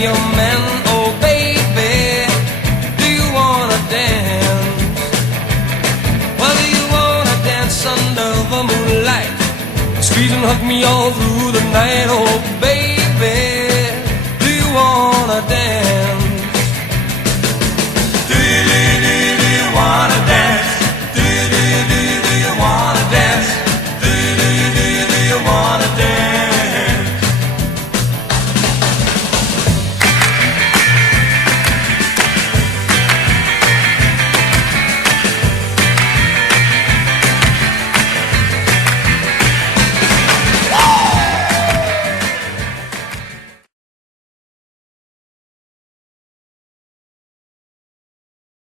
your man, oh baby. Do you wanna dance? Well, do you wanna dance under the moonlight? Squeeze and hug me all through the night, oh